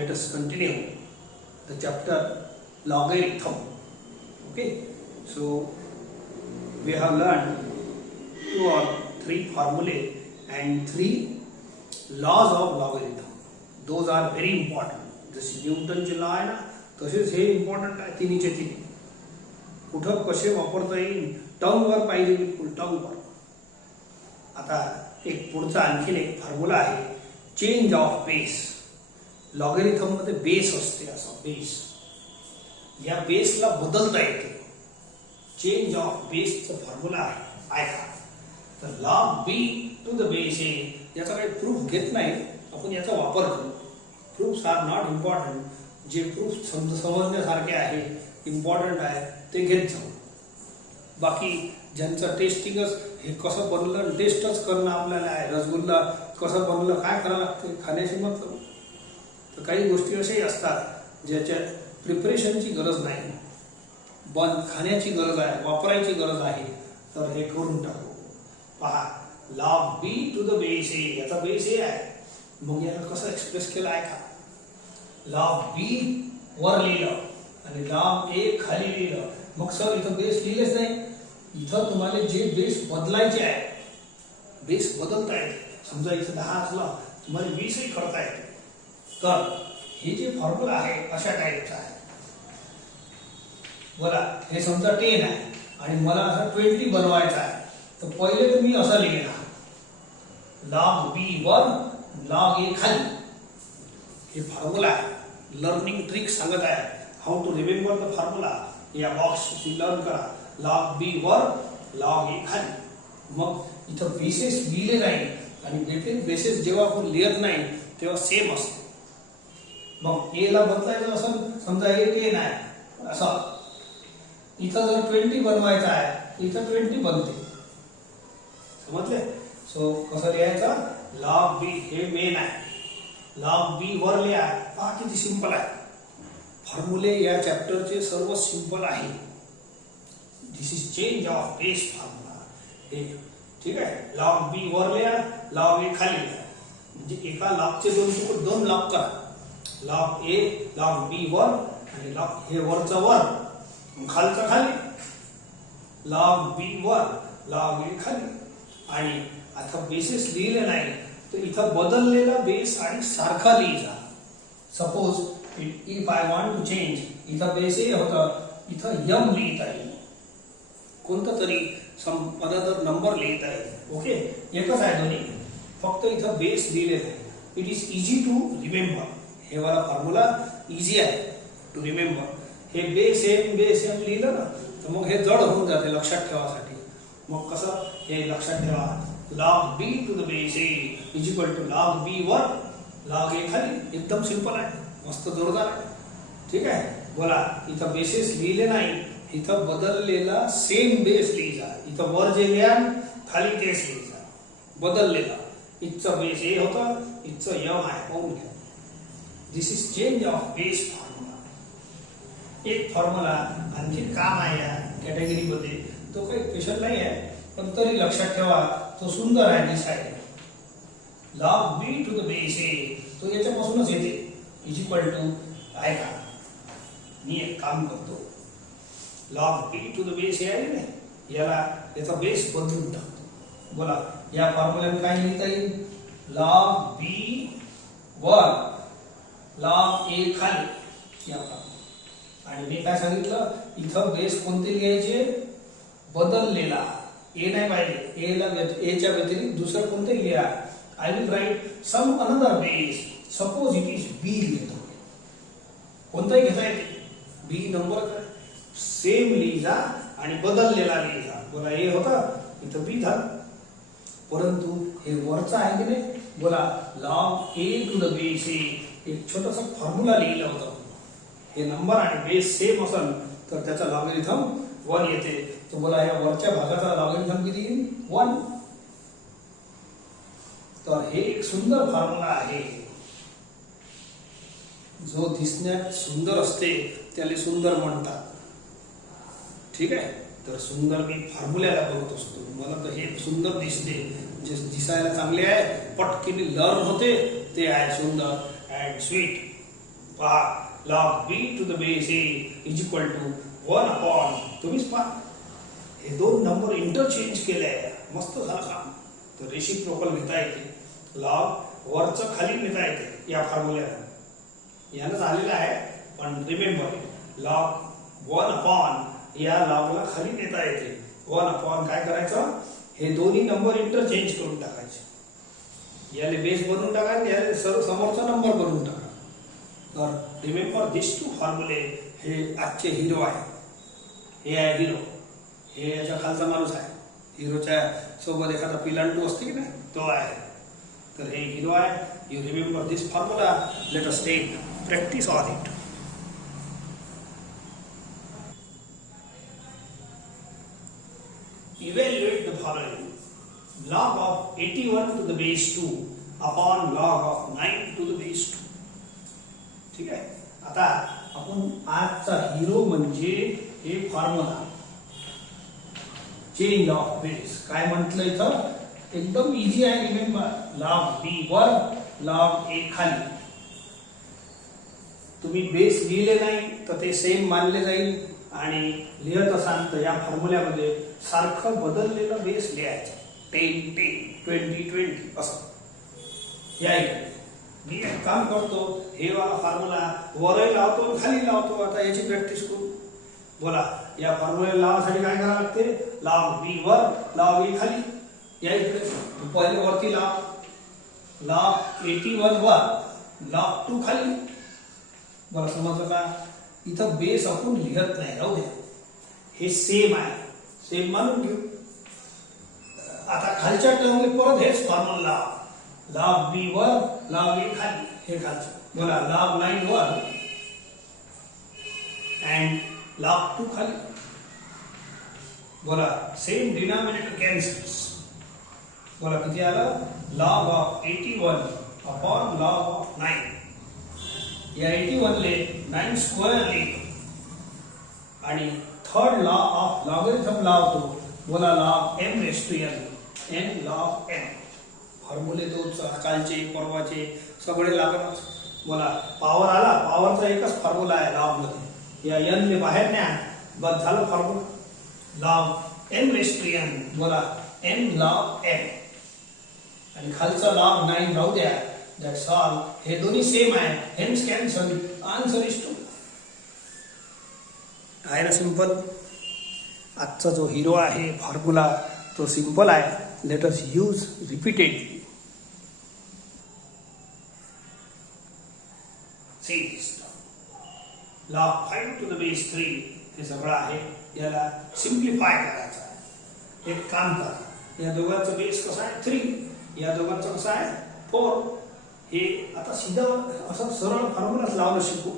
let us continue the chapter logarithm. Okay, so we have learned 2 or 3 formulae and 3 laws of logarithm. Those are very important. जसे न्यूटनचे law आहे ना, तसेच हे important आहे. तिन्हीचे तिन्ही कुठं कसे वापरता येईल, टर्मवर पाहिजे, बिलकुल टर्मवर. आता एक पुढचा आणखीन एक फॉर्म्युला आहे, चेंज ऑफ बेस. लॉगरिथम मध्ये बेस असते, असा बेस. या बेसला बदलता येते. चेंज ऑफ बेसचा फॉर्म्युला आहे ऐका. तर log b to the base a, याचा काही प्रूफ घेत नाही आपण, याचा वापर करू. Proofs are not important. जे प्रूफ समजण्यासारखे आहे, इम्पॉर्टंट आहे, ते घेत जाऊ. बाकी ज्यांचं टेस्टिंगच हे कसं बनलं, टेस्टच करणं आपल्याला आहे. रसगुल्ला कसं बनलं, काय करावं लागते, खाण्याशी मतलब. तर काही गोष्टी अशाही असतात ज्याच्या प्रिपरेशनची गरज नाही, खाण्याची गरज आहे, वापरायची गरज आहे. तर हे करून टाकू. पहा, log b to the base a, याचा बेस ए आहे. मग याला कसं एक्सप्रेस केलं आहे का. लॉग बी वर लिहिलं आणि लॉग ए खाली लिहिलं. मग सर इथं बेस लिहिलेच नाही. इथं तुम्हाला जे बेस बदलायचे आहे, बेस बदलता येते. समजा इथं 10 असला, तुम्हाला 20ही करता येते. तर हे जे फॉर्म्युला आहे अशा टाईपचा आहे. बघा, हे समजा 10 आहे आणि मला असं 20 बनवायचा आहे. तर पहिले तुम्ही असं लिहिणार, लॉग बी वर लॉग ए खाली. हे फॉर्म्युला आहे. लर्निंग ट्रिक सांगत आहे, how to remember the formula. या बॉक्सची लर्न करा. लॉग बी वर लॉग ए खाली. मग इथं बेसेस लिहिले नाही आणि बेसेस जेव्हा आपण लिहित नाही तेव्हा सेम असते. मग ए ला बदलायचं असं, समजा ए 10 आहे असं, इथं जर 20 बनवायचं आहे, इथं 20 बनते. समजले. सो कसं लिहायचं, लॉग बी हे मेन आहे. लॉग बी वर लिहा. पहा किती सिंपल आहे. फॉर्म्युले या चॅप्टरचे सर्व सिंपल आहे. This is change of base formula. हे ठीक आहे. लॉग बी वर लिहा, लॉग ए खाली लिहा. म्हणजे एका लॉगचे दोन लॉग करा. लॉग ए लॉग बी वर आणि लॉग हे वरचं वर, खालचं खाली. लॉग बी वर लॉग ए खाली. आणि आता बेसेस लिहिले नाही तर इथं बदललेला बेस आणि सारखा लिहिजा. Suppose if I want to change, इथं बेस ए होतं, इथं यम लिहिता येईल. कोणता तरी अनदर नंबर लिहिता येईल. ओके, एकच आहे दोन्ही, फक्त इथं बेस लिहिलेला आहे. It is easy to remember. हे वाला फॉर्म्युला इझी आहे टू रिमेंबर. हे बेस एम लिहिलं ना, तर मग हे जड होऊन जाते लक्षात ठेवासाठी. मग कसं हे लक्षात ठेवा, log b to the base a is equal to log b वर लॉग ए खाली. एकदम सिंपल आहे, मस्त जोरदार आहे. ठीक आहे. बोला, इथं बेसेस लिहिले नाही, इथं बदललेला सेम बेस लिहिजा. इथं वर जे लिहा खाली तेच लिहिजा. बदललेला. इथचं बेस ए होतं, इथचं यम आहे, पाहून घ्या. This is change of base formula. एक फॉर्म्युला आणखी काम आहे या कॅटेगरीमध्ये, तो काही स्पेशल नाही आहे, पण तरी लक्षात ठेवा, तो सुंदर आहे दिसायला. Log b to the base a, तो याच्यापासूनच येते. इज इक्वल टू, ऐका मी एक काम करतो, log b to the base a आहे ना, याचा बेस बदलून टाकतो. बोला, या फॉर्म्युल्याने काय लिहिता येईल, लॉग बी वर लॉग ए खाली. आणि मी काय सांगितलं, इथं बेस कोणते लिहायचे, बदललेला. ए नाही पाहिजे, एच्या व्यतिरिक्त दुसरं कोणते लिहा. I will write some another base. Suppose it is b लिहितो, कोणताही घेता येते. बी नंबर सेम लिहिजा आणि बदललेला लिहिजा. बोला, ए होता, इथं बी झालं. परंतु हे वरचं आहे की नाही. बोला, log a to the base a, एक छोटासा फॉर्म्युला लिहिला होता. हे नंबर आणि बेस सेम असेल तर त्याचा लॉगरिथम 1 येते. तर बोला, या वरच्या भागाचा लॉगरिथम किती येईल, 1. तर हे एक सुंदर फॉर्म्युला आहे. जो दिसण्यात सुंदर असते त्याला सुंदर म्हणतात. ठीक आहे. तर सुंदर मी फॉर्म्युल्याला बघत असतो. मला तर हे सुंदर दिसते, जे दिसायला चांगले आहे, पटकन लर्न होते, ते आहे सुंदर अँड स्वीट. पहा log b to the base a is equal to 1 upon तुम्हीच पहा हे दोन नंबर इंटरचेंज केले मस्त झालं काम. तर रेसिप्रोकल घेता येते लॉग वरचं खाली घेता येते या फॉर्म्युल्यानं यानं झालेलं आहे. पण रिमेंबर लॉग 1 अपॉन या लॉगला खाली नेता येते. 1 अपॉन काय करायचं हे दोन्ही नंबर इंटरचेंज करून टाकायचे. याले बेस बनवून टाका याले समोरचा नंबर बनवून टाका. तर रिमेंबर दिस टू फॉर्म्युले हे आजचे हिरो आहे. हे आहे हिरो हे याच्या खालचा माणूस आहे. हिरोच्या सोबत एखादा पिलांटू असते की नाही तो आहे. तर हे हिरो आहे. You remember this formula. Let us take practice on it. Evaluate the following. Log of 81 to the base 2 upon log of 9 to the base 2. ठीक आहे. आता आपण आजचा हिरो म्हणजे हे फॉर्म्युला चेंज ऑफ बेस. काय म्हटलं इथं एकदम इझी आहे. रिमेंबर लॉग बी वर लॉग ए खाली. तुम्ही बेस लिहिले नाही तर ते सेम मानले जाईल आणि लिहित असाल तर या फॉर्म्युल्यामध्ये सारखं बदललेलं बेस लिहायचं. 10 10 20 20 असं या मी एक काम करतो. हे वाला फॉर्म्युला वरही लावतो खाली लावतो. आता याची प्रॅक्टिस करू. बोला या फॉर्म्युला लावासाठी काय करावं लागते. लॉग बी वर लॉग ए खाली. या इकडे पहिले वरती लाव लॉग 81 वर लॉग 2 खाली. बरं समजलं का. इथं बेस आपण लिहत नाही राहू द्या. हे सेम आहे सेम मानून घेऊ. आता खालच्या टर्मने परत हेच फॉर्म्युला लॉग बी वर लॉग ए खाली. हे खालचं बोला लॉग 9 वर अँड लॉग 2 खाली. बोला सेम डिनॉमिनेटर कॅन्सल्स. बोला किती आलं log of 81 upon log of 9. या 81 ले 9 स्क्वेअर लिहितो आणि थर्ड लॉ ऑफ लॉगरिथम लावतो. बोला log m raise to n log m. फॉर्म्युले तो कालचे परवाचे सगळे लागतात. बोला पॉवर आला पॉवरचा एकच फॉर्म्युला आहे लॉग मध्ये. या n ने बाहेर न्या बस झालं formula. Log m raise to n बोला n लॉग m आणि खालचा लॉग 9 राहू द्या. That's all. हे दोन्ही सेम आहे. Hence cancel. Answer is 2. आहे ना सिंपल. आजचा जो हिरो आहे फॉर्म्युला तो सिंपल आहे. Let us use repeatedly. See this log 5 to the base 3 हे सगळं आहे. याला सिम्प्लिफाय करायचं आहे. एक काम करा. या दोघांचा बेस कसा आहे 3. या दोघांचा कसा आहे 4. हे आता सीधा असं सरळ फॉर्म्युलाच लावणं शिकू.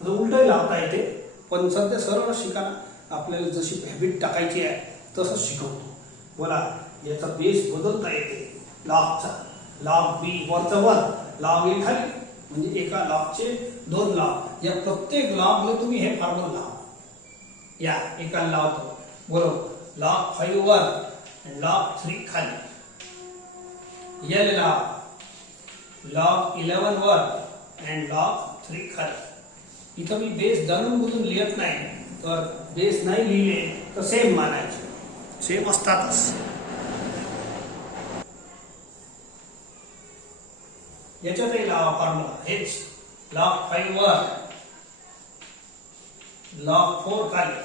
आता उलटही लावता येते पण सध्या सरळ शिका. आपल्याला जशी हॅबिट टाकायची आहे तसंच शिकवतो. बोला याचा बेस बदलता येते लॉगचा. लॉग बी वरचा वर लॉग ए खाली म्हणजे एका लॉगचे 2 लॉग. या प्रत्येक लॉगला तुम्ही हे फॉर्म्युला लावा. या एका लावतो बरोबर लॉग 5 वर लॉग 3 खाली. याला लावा लॉग 11 वर अँड लॉग 3 खाली. इथं मी बेस जाणून बुजून लिहत नाही तर बेस नाही लिहिले तर सेम मानायचे. सेम असतातच. याच्यातही लावा फॉर्म्युला हेच लॉग 5 वर लॉग 4 खाली.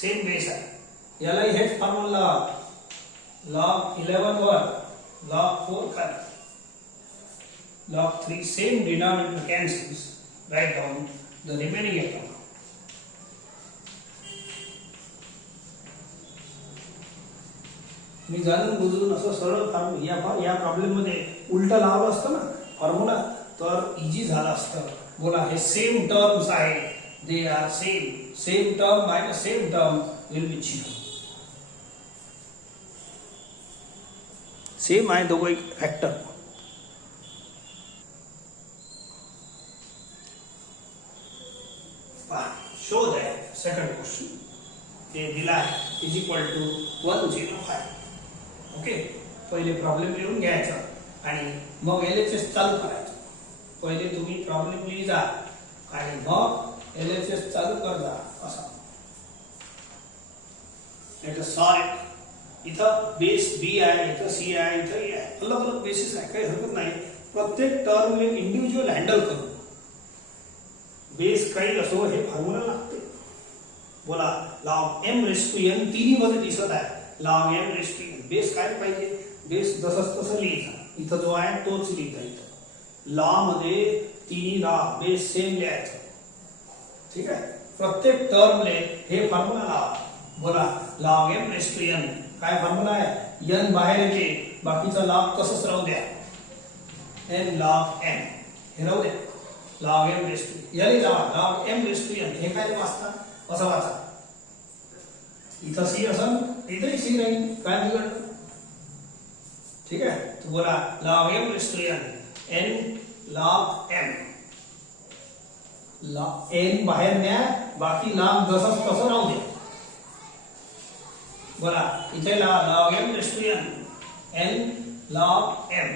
सेम बेस आहे. यालाही हेच फॉर्म्युला लॉग 11 वर लॉग 4 खाली. Log 3 same denominator cancels. Write down the remaining element. मी जाणून बुजून असं सरळ फॉर्म्युला या प्रॉब्लेम मध्ये उलट लावलं असतं ना फॉर्म्युला तर इझी झालं असतं. बोला हे सेम टर्म्स आहे. They are same. Same term minus same term will be 0. Same आहे दोघं एक factor. Show that second question हे दिला आहे इज इक्वल टू 105. ओके पहिले प्रॉब्लेम लिहून घ्यायचा आणि मग LHS चालू करायचं. पहिले तुम्ही प्रॉब्लेम लिहिजा आणि मग LHS चालू कर जा असा. नाही सॉरी इथं बेस बी आहे, इथं सी आहे, इथं ए आहे, अलग अलग बेसिस आहे, काही हरकत नाही. प्रत्येक टर्म इंडिव्हिज्युअल हँडल करू. बेस काही असो हे फॉर्म्युला लागते. बोला log m raise to n तिन्ही मध्ये दिसत आहे. Log m raise to n base काय पाहिजे, बेस जसंच तसं लिहायचा. इथं जो आहे तोच लिहिता इथं. लॉ मध्ये तिन्ही लॉग बेस सेम लिहायचं. ठीक आहे. प्रत्येक टर्मले हे फॉर्म्युला लावा. बोला log m raise to n काय फॉर्म्युला आहे, n बाहेर येते, बाकीचा लॉग तसंच राहू द्या. n log m हे राहू द्या. log m रेस टू याने लावा log m raise to n. हे काय वाचता असं वाचा. इथं सी असं इथंही सी राहील, काय बिघडलं. ठीक आहे. तो बोला log m raise to n log m. n बाहेर न्या, बाकी लॉग जसंच तसं राहू दे. बोला इथे log m raise to n log m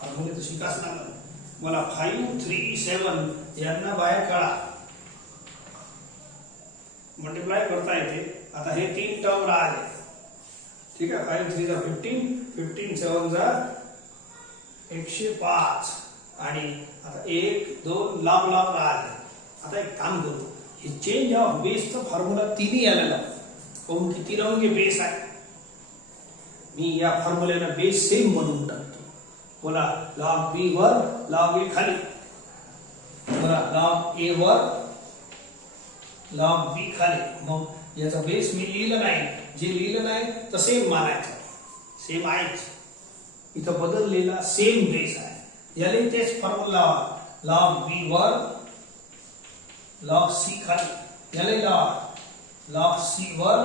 फॉर्म्युले तर शिकाच लागलं. मला 5 3 7 यांना बाहेर काढा, मल्टिप्लाय करता येते. आता हे तीन टर्म राहिले. ठीक आहे. 5 3 जा 15, 15 7 जा 105 आणि आता 1 2 लांब लांब राहिले. आता एक काम करू, हे चेंज ऑफ बेसचा फॉर्म्युला तिन्ही आलेला पण किती रंगी बेस आहे. मी या फॉर्म्युल्याला बेस सेम बनवून टाकतो. बोला लॉग बी वर लॉग ए खाली. बोला लॉग ए वर लॉग बी खाली. मग याचा बेस मी लिहिलं नाही, जे लिहिलं नाही तर सेम मानायचं. सेम आहेच, इथं बदललेला सेम बेस आहे. याला तेच फॉर्म्युला लावा. लॉग बी वर लॉग सी खाली. याला लावा लॉग सी वर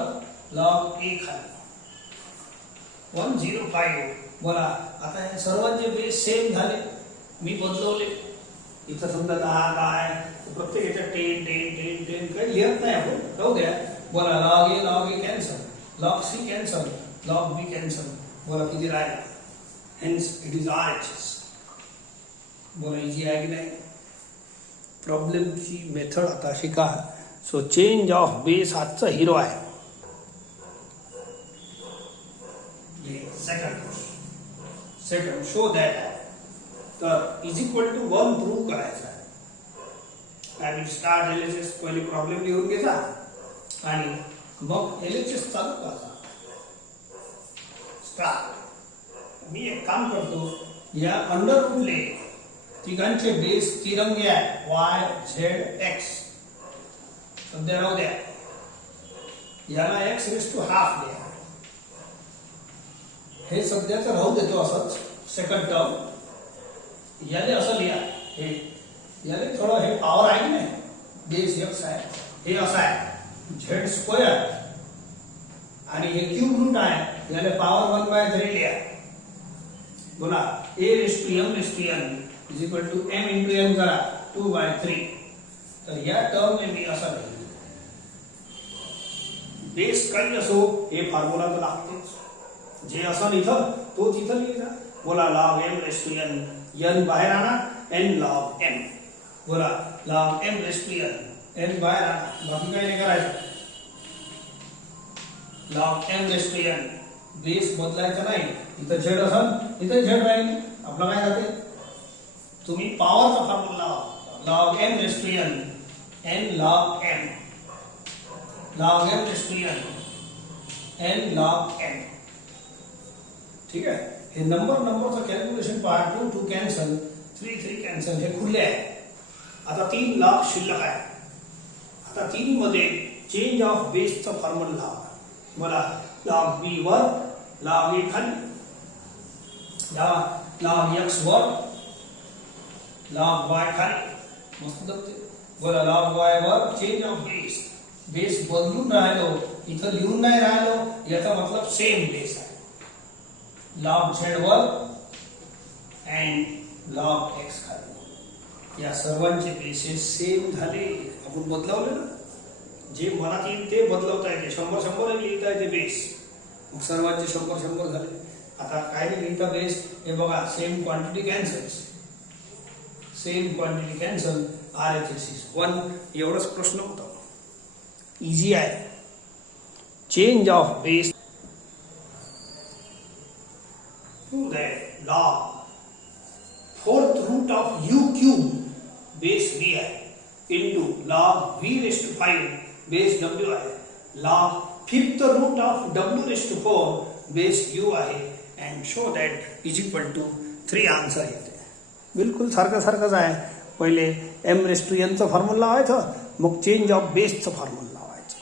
लॉग ए खाली. 105. बोला आता हे सर्वांचे बेस सेम झाले, मी बदलवले. इथं समजा 10 काय प्रत्येक याच्या 10 10 10 10 काही लिहत नाही आपण, राहू द्या. बोला log a cancel, log c cancel, log b cancel. बोला किती राहिला, हेन्स इट इज RHS. बोला इझी आहे की नाही. प्रॉब्लेमची मेथड आता शिका. सो चेंज ऑफ बेस आजचा हिरो आहे. सेकंड शो दॅट तर इज इक्वल टू 1 प्रूव्ह करायचा आहे. I will start LHS. पहिले प्रॉब्लेम लिहून घ्यायचा आणि मग LHS चालू करायचा. स्टार्ट. मी एक काम करतो, या अंडर रूटले तिघांचे बेस तिरंगे आहे, y z x. सध्या राहू द्या. याला x रेस टू हाफ द्या. हे सध्याचं राहू देतो असंच. सेकंड टर्म याले असं लिहा. हे याले थोडं हे पॉवर आहे की नाही, बेस x आहे, हे असं आहे z स्क्वेअर आणि हे क्यूब रूट आहे, याले पॉवर 1/3 लिहा. बोला a raise to m raise to n is equal to m into n करा 2/3. तर या टर्म ने मी असं लिहिलं. बेस काही असो हे फॉर्म्युला तर लागतेच. जे असं इथं तोच इथं लिहिला. बोला log m raise to n, n बाहेर आणा, n log m. बोला log m raise to n, n बाहेर आणा, बाकी काही नाही करायचं. log m raise to n base बदलायचा नाही. इथं z असेल इथं z राहील. आपलं काय जाते, तुम्ही पॉवरचा फॉर्म्युला लावा. log m raise to n, n log m. log m raise to n, n log m. ठीक आहे. हे नंबरचं कॅल्क्युलेशन पहा. 2 2 कॅन्सल, 3 3 कॅन्सल, हे खुले आहे. आता 3 लॉग शिल्लक आहे. आता 3 मध्ये चेंज ऑफ बेसचा फॉर्म्युला लावा. मला लॉग बी वर लॉग ए खाली, लॉग x वर लॉग y खाली. मस्त जमते. बोला लॉग y वर चेंज ऑफ बेस. बेस बदलून राहिलो, इथं लिहून नाही राहिलो, याचा मतलब सेम बेस आहे. log z वर and log x खाली. या सर्वांचे बेसेस सेम झाले. आपण बदलावले ना, जे मनात येईल ते बदलवता येते. 100 लिहिता येते बेस. मग सर्वांचे 100 झाले. आता काय लिहिता बेस, हे बघा same quantity cancel, same quantity cancel. RHS 1 एवढाच प्रश्न होता. इझी आहे. Change of base to that log fourth root of u cube base v आहे into log v raise to 5 base w आहे log fifth root of w raise to 4 base u आहे and show that is equal to 3 answer येते. बिलकुल सारखंच आहे. पहिले m raise to n चं formula लावायचं, मग चेंज ऑफ बेसचं फॉर्म्युला लावायचं.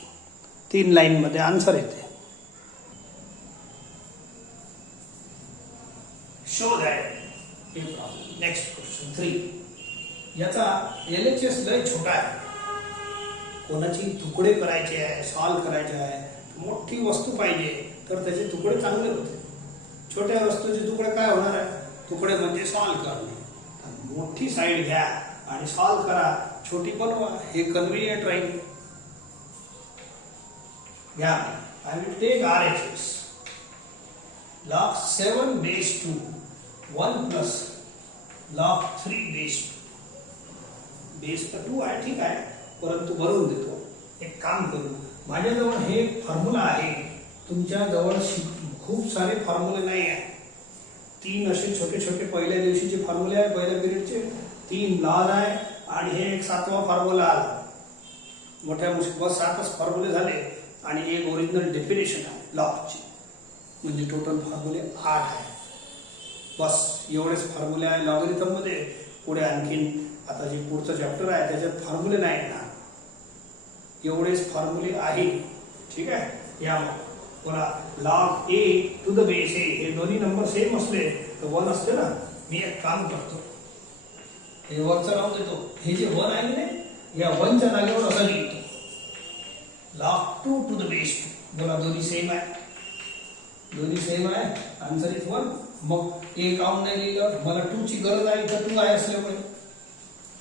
3 लाईनमध्ये आन्सर येते. Show that next question 3. याचा LHS लय छोटा आहे. कोणाची तुकडे करायचे आहे, सॉल्व करायचे आहे, मोठी वस्तू पाहिजे तर त्याचे तुकडे चांगले होते. छोट्या वस्तूचे तुकडे काय होणार आहे? तुकडे म्हणजे सॉल्व करणे. मोठी साईड घ्या आणि सॉल्व करा, छोटी बनवा, हे कन्व्हिनियंट राहील. घ्या. I will take RHS log 7 base 2 1 plus log 3 base 2. Base तर 2 आहे, ठीक आहे, परंतु बनवून देतो. एक काम करू, माझ्याजवळ हे फॉर्म्युला आहे, तुमच्याजवळ खूप सारे फॉर्म्युले नाही आहे. 3 असे छोटे छोटे पहिल्या दिवशीचे फॉर्म्युले आहे, पहिल्या पिरियडचे 3 लॉज आहे आणि हे एक 7वा फॉर्म्युला आला. मोठ्या बस 7च फॉर्म्युले झाले आणि एक ओरिजिनल डेफिनेशन आहे लॉगची, म्हणजे टोटल फॉर्म्युले 8 आहे. बस एवढेच फॉर्म्युले आहे लॉगरिथम मध्ये. पुढे आणखीन आता जे पुढचं चॅप्टर आहे त्याच्यात फॉर्म्युले नाही ना, एवढेच फॉर्म्युले आहे. ठीक आहे. या बोला log a to the base a, हे दोन्ही नंबर सेम असले तर 1 असते ना. मी एक काम करतो, हे वरचं राहून देतो. हे जे 1 आहे ना, या 1च्या जागेवर असं लिहितो log 2 टू द बेस 2. बोला दोन्ही सेम आहे, दोन्ही सेम आहे. Answer is 1. मग a काउंट नाही लिहिलं, मला 2 ची गरज आहे, तर 2 आहे असल्यामुळे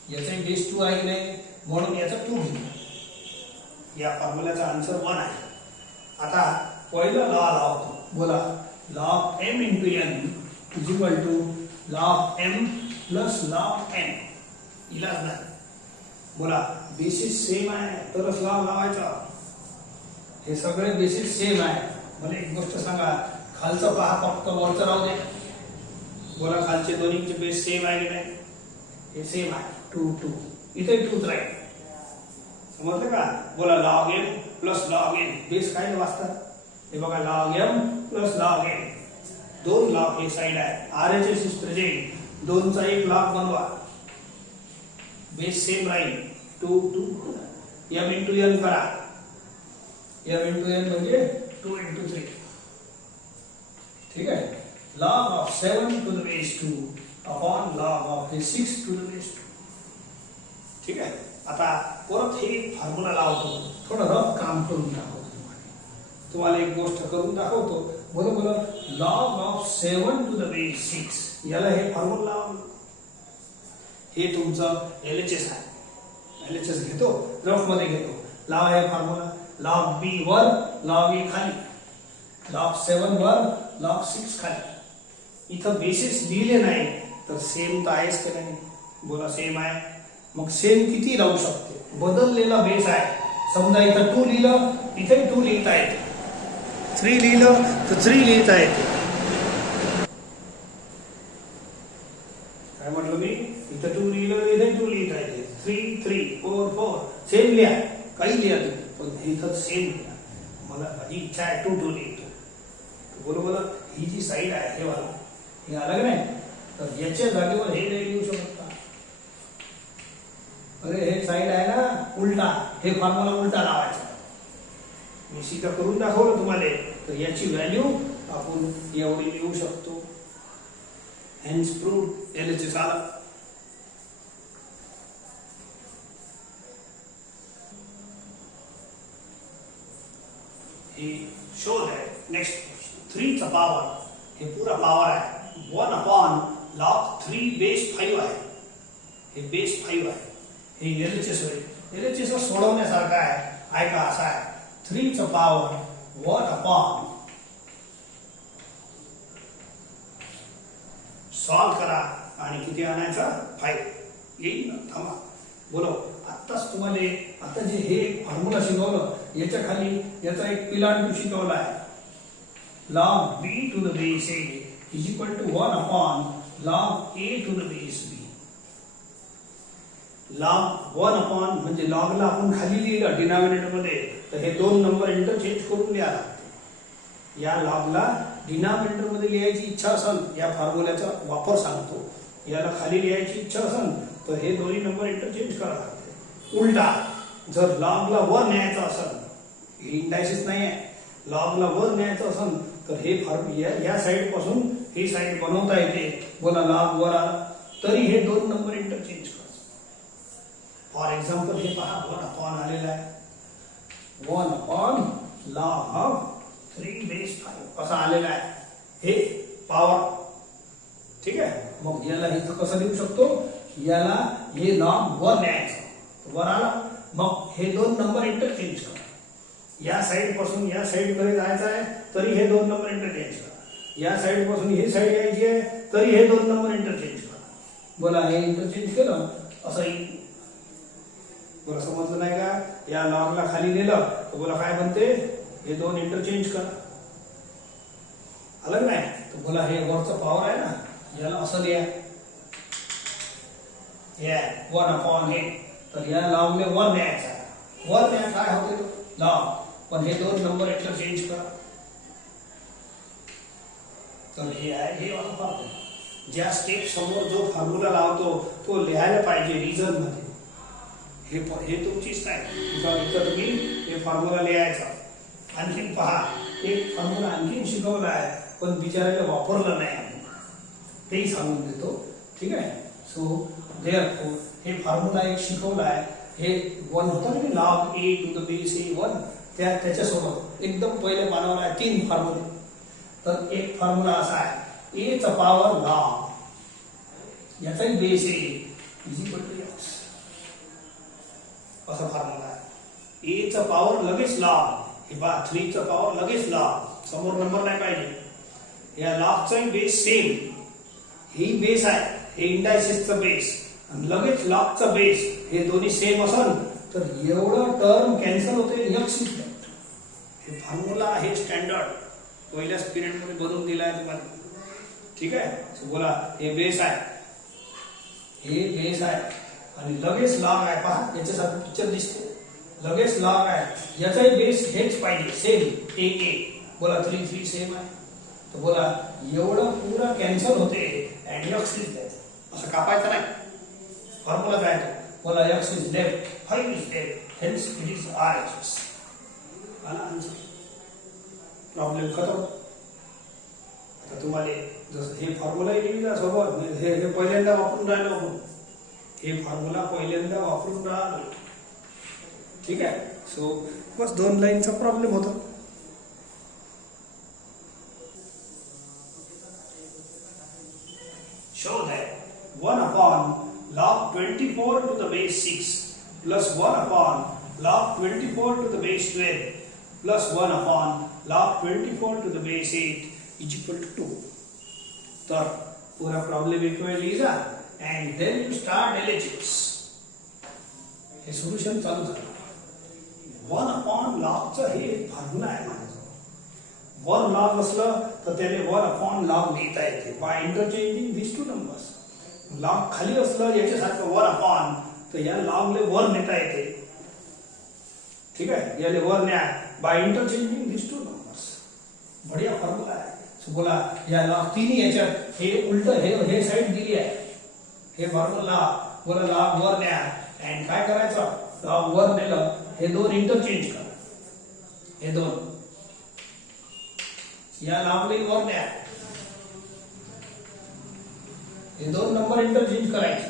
याचा बेस 2 आहे की नाही, म्हणून याचा 2 घेतला. या फॉर्म्युल्याचा आन्सर 1 आहे. आता पहिला लॉ लावतो. बोला log m into n is equal to log m plus log n. इलाज नाही. बोला बेसिस सेम आहे तरच लॉ लावायचा. हे सगळे बेसिस सेम आहे. मला एक गोष्ट सांगा, खालचं पहा फक्त, वरचं राहू दे. बोला खालचे दोन्हीचे बेस सेम आहे की नाही? हे सेम आहे. 2 2 इथे 2 राहील. समजलं का? बोला log m plus log n. Base काय वाचतात? हे बघा log m plus log n. 2 log हे साइड आहे. RHS is present. 2 चा एक लॉग बनवा, बेस सेम राहील. 2 2 m इंटू n करा. m इंटू n म्हणजे 2 इंटू 3. ठीक आहे. log of 7 to the base 2 upon log of 6 to the base 2. ठीक आहे. आता परत हे फॉर्म्युला लावतो, थोडं रफ काम करून दाखवतो. तुम्हाला एक गोष्ट करून दाखवतो. बरोबर log of 7 to the base 6, याला हे फॉर्म्युला लावून, हे तुमचं LHS आहे. LHS घेतो, रफ मध्ये घेतो. लावा हे फॉर्म्युला. log b वर log a खाली, log 7 वर log 6 खाली. इथं बेसिस लिहिले नाही तर सेम तर आहेच की नाही? बोला सेम आहे. मग सेम किती राहू शकते? बदललेला बेस आहे. समजा इथं 2 लिहिलं, इथे 2 लिहिता येते. 3 लिहिलं तर 3 लिहिता येते. काय म्हटलं मी? इथं 2 लिहिलं, इथे 2 लिहिता येते. 3 3 4 4 सेम लिहा, काही लिहा तुम्ही, पण इथं सेम लिहा. मला माझी इच्छा आहे 2 2 लिहितो. बरोबर. ही जी साईड आहे हे वाला, हे अलग नाही, तर याच्या जागेवर हे नाही लिहू शकत का? अरे हे साईड आहे ना उलटा, हे फॉर्म्युला उलटा लावायचा. मी सीधा करून दाखवलं तुम्हाला, तर याची व्हॅल्यू आपण एवढी लिहू शकतो. हेन्स प्रूव्ड LHS आला. हे शो दॅट नेक्स्ट 3 चा पॉवर, हे पूरा पॉवर आहे 1 अपॉन log 3 बेस 5 आहे. हे बेस 5 आहे. हे LHS होईल. LHS सोडवण्यासारखं आहे का? असा आहे 3 चा पॉवर 1 अपॉन, सॉल्व करा आणि किती आणायचा? 5 येईल ना. थांबा, बोलो आत्ताच तुम्हाला आता जे हे फॉर्म्युला शिकवलं याच्या खाली याचा एक पिलांटू शिकवला आहे. log b to the base a is equal to 1 upon log a to the base b. log 1 upon म्हणजे log ला आपण खाली लिहिलं डिनॉमिनेटर मध्ये, तर हे दोन नंबर इंटरचेंज करून लिहा लागते. या log ला डिनॉमिनेटर मध्ये लिहायची इच्छा असेल, या फॉर्म्युल्याचा वापर सांगतो, याला खाली लिहायची इच्छा असेल तर हे दोन्ही नंबर इंटरचेंज करावे लागते. उलटा जर log ला वर न्यायचं असेल, हे इंडायसिस नाही आहे, log ला वर न्यायचं असेल तर हे या साइड पासून ही साइड बनवता येते. बोला log वर आला तरी हे दोन नंबर इंटरचेंज करायचं. फॉर एक्झाम्पल हे पहा 1 अपॉन आलेला आहे, 1 अपॉन log ऑफ 3 बेस 5 असा आलेला आहे. हे पॉवर ठीक आहे. मग याला इथं कसं लिहू शकतो, याला हे log वर न्यायचं, वर आला मग हे दोन नंबर इंटरचेंज करा. या साइड पासून या साइड कडे जायचं आहे तरी हे दोन नंबर इंटरचेंज करा. या साइड पासून ही साइड यायची आहे तरी हे दोन नंबर इंटरचेंज करा. बोला हे इंटरचेंज केलं असं बोला समजलं नाही का. या log ला खाली नेलं तर बोला काय बनते, हे दोन इंटरचेंज करा. अलग नाही तर बोला हे वरचं पॉवर आहे ना, याला असं लिहा 1 अपॉन हे, तर या log ने वर न्यायचं आहे. वर न्याय काय होते log, पण हे दोन नंबर इंटरचेंज करा. तर हे आहे हे वाला ज्या स्टेप समोर जो फॉर्म्युला लावतो तो लिहायला पाहिजे रिझन मध्ये. हे तुमचीच नाही, इथं तुम्ही हे फॉर्म्युला लिहायचा. आणखीन पहा एक फॉर्म्युला आणखीन शिकवला आहे पण बिचारायला वापरलं नाही आपण, तेही सांगून देतो ठीक आहे. सो देअरफॉर हे फॉर्म्युला एक शिकवला आहे. हे 1 होतं ना log a to the base a 1, त्याच्यासोबत एकदम पहिले पानावर आहे 3 फॉर्म्युले. तर एक फॉर्म्युला असा आहे a चा पॉवर log, याचाही base a is equal to x असा फॉर्म्युला आहे. a चा पॉवर लगेच log, हे बा 3 चा पॉवर लगेच log, समोर नंबर नाही पाहिजे. या log चाही बेस सेम, ही बेस आहे, हे इंडायसिसचा बेस आणि लगेच log चा बेस, हे दोन्ही सेम असेल तर एवढं टर्म कॅन्सल होते. x इफेक्ट हे फॉर्म्युला आहे स्टँडर्ड, पहिल्याच पिरियड मध्ये बनवून दिला आहे तुम्हाला ठीक आहे. सो बोला हे बेस आहे, हे बेस आहे आणि लगेच log आहे. पहा याच्यासारखं पिक्चर दिसते, लगेच log आहे, याचाही बेस हेच पाहिजे सेम a. बोला 3 3 सेम आहे, तर बोला एवढं पूरा कॅन्सल होते आणि x इज लेफ्ट असं कापायचं नाही. फॉर्म्युला काय बोला x is left 5 is left, hence it is RHS. आला आन्सर, प्रॉब्लेम खतम. आता तुम्हाला जसं हे फॉर्म्युला लिहिला सोबत, हे पहिल्यांदा वापरून राहिलो आपण, हे फॉर्म्युला पहिल्यांदा वापरून राहिलो ठीक आहे. सो बस 2 लाईनचा प्रॉब्लेम होता. Show that 1 upon log 24 to the base 6 plus 1 upon log 24 to the base 12 plus 1 upon log 24 to the base 8 is equal to 2. तर पूरा प्रॉब्लेम एक वेळ लिहा and then you start LHS. हे सोल्युशन चालू झालं. 1 upon log चा हे फॉर्म्युला आहे माझ्याजवळ. 1 log असलं तर त्याने 1 upon log लिहिता येते by interchanging these two numbers. log खाली असलं याच्यासारखं 1 upon, तर या log ले वर नेता येते ठीक आहे. याले वर न्या by interchanging these two numbers. बढिया फॉर्म्युला आहे. सो बोला या log तिन्ही याच्यात हे उलट हे साइड दिली आहे, हे फॉर्म्युला बोला log वर न्या आणि काय करायचं, log वर नेलं हे दोन इंटरचेंज करा. हे दोन या log ले वर न्या, हे दोन नंबर इंटरचेंज करायचे.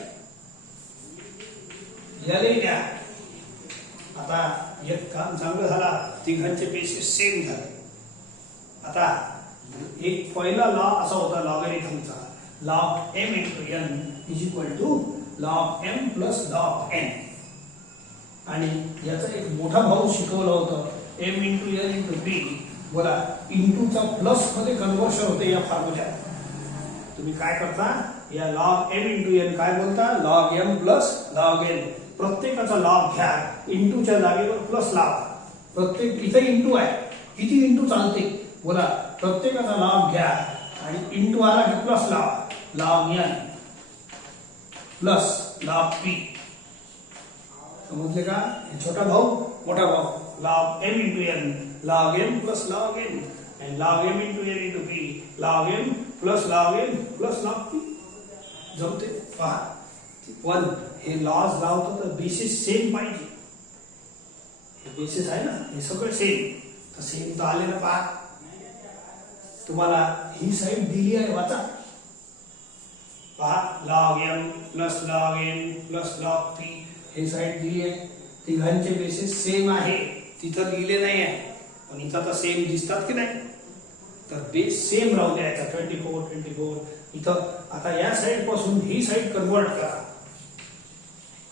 याले न्या. आता एक काम चांगलं झाला, तिघांचे बेसिस सेम झाले. आता एक पहिला लॉ असा होता लॉगॅरिथमचा, log m into n is equal to log m plus log n. आणि याचा एक मोठा भाऊ शिकवला होता m into n into b. बोला इंटू चा प्लस मध्ये कन्वर्शन होते या फॉर्म्युल्यात. तुम्ही काय करता, या log m into n काय बोलता, log m plus log n. प्रत्येकाचा लॉग घ्या, इंटूच्या जागेवर प्लस लावा. प्रत्येक इथे इंटू आहे, किती इंटू चालते बोला. प्रत्येकाचा लॉग घ्या आणि इंटू आला की प्लस लावा. Log n plus log p. समजले का? हे छोटा भाऊ मोठा भाऊ. Log m into n, log m plus log n, and log m into n into p, log m plus log n plus log p. जमते पहा. पण हे लॉज लावतो तर बेसिस सेम पाहिजे. हे बेसिस आहे ना, हे सगळं सेम. तर सेम तर आले ना. पहा तुम्हाला ही साईड दिली आहे, वाचा. पहा log m plus log n plus log p हे साईड दिली आहे. तिघांचे बेसिस सेम आहे. तिथं लिहिले नाही आहे, पण इथं तर सेम दिसतात की नाही. तर बेस सेम राहू द्यायचा. 24. इथं आता या साइड पासून ही साइड कन्वर्ट करा.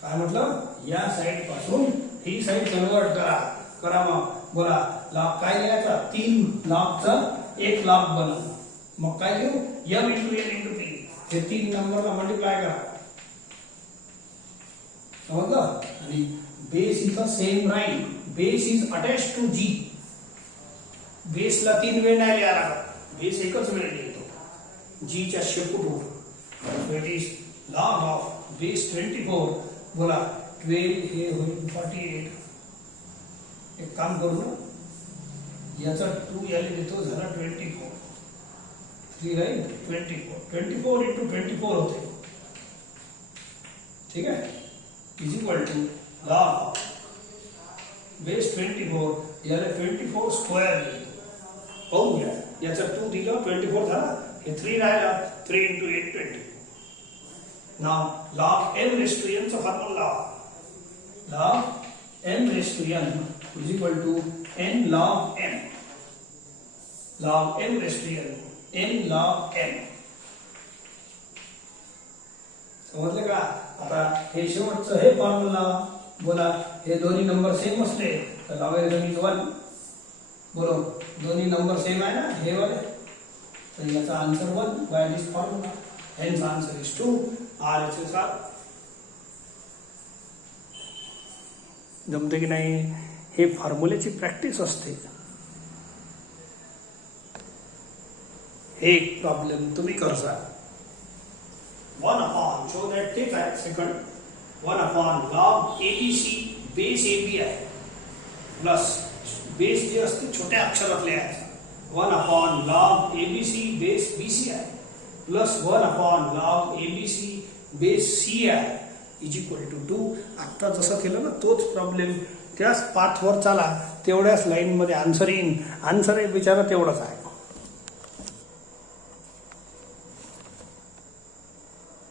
काय म्हटलं? या साइड पासून ही साइड कन्वर्ट करा. मग बोला लॉग काय लिहायचा? 3 लॉगचा 1 लॉग बनव. मग काय लिहू? m into n into p. हे 3 नंबरला मल्टिप्लाय करा. समजलं? आणि बेस इथं सेम राहील. बेस इज अटॅच टू जी. बेसला 3 वेळ नाही लिहायला लागत. बेस एकच वेळ लिहितो जीच्या शेपूटवर. So it is log of base 24. बोला 12 हे होईल 48. एक काम करू ना, याचा 2 याला देतो, झाला 24. 3 राहील 24 इंटू 24 होते. ठीक आहे. Is equal to log base 24 याला 24 स्क्वेअर लिहितो. पाहून घ्या, याचा 2 दिलं 24 झाला. हे 3 राहिला. 3 इंटू 8 20. नाव log m raise to n चा फॉर्म्युला लावा. Log m raise to n is equal to n log m. Log m raise to n log m. समजलं का? आता हे शेवटचं हे फॉर्म्युला बोला. हे दोन्ही नंबर सेम असले तर लॉगरिथम इज 1. बोलो दोन्ही नंबर सेम आहे ना, हे वाले. तर याचा answer 1 by this formula. Hence answer is 2. RHS आर. जमते की नाही? हे फॉर्म्युलेची प्रॅक्टिस असते. हे एक प्रॉब्लेम तुम्ही करसा. 1 अपॉन शो दॅट तेच आहे second. 1 upon log ABC base AB आहे प्लस बेस जे असते छोट्या अक्षरातले आहे. 1 upon log ABC base BC आहे plus 1 upon log ABC base C आहे इज इक्वल टू 2. आत्ता जसं केलं ना तोच प्रॉब्लेम, त्याच पाथवर चाला, तेवढ्याच लाईनमध्ये आन्सर येईन. आन्सर आहे बिचारा तेवढाच आहे.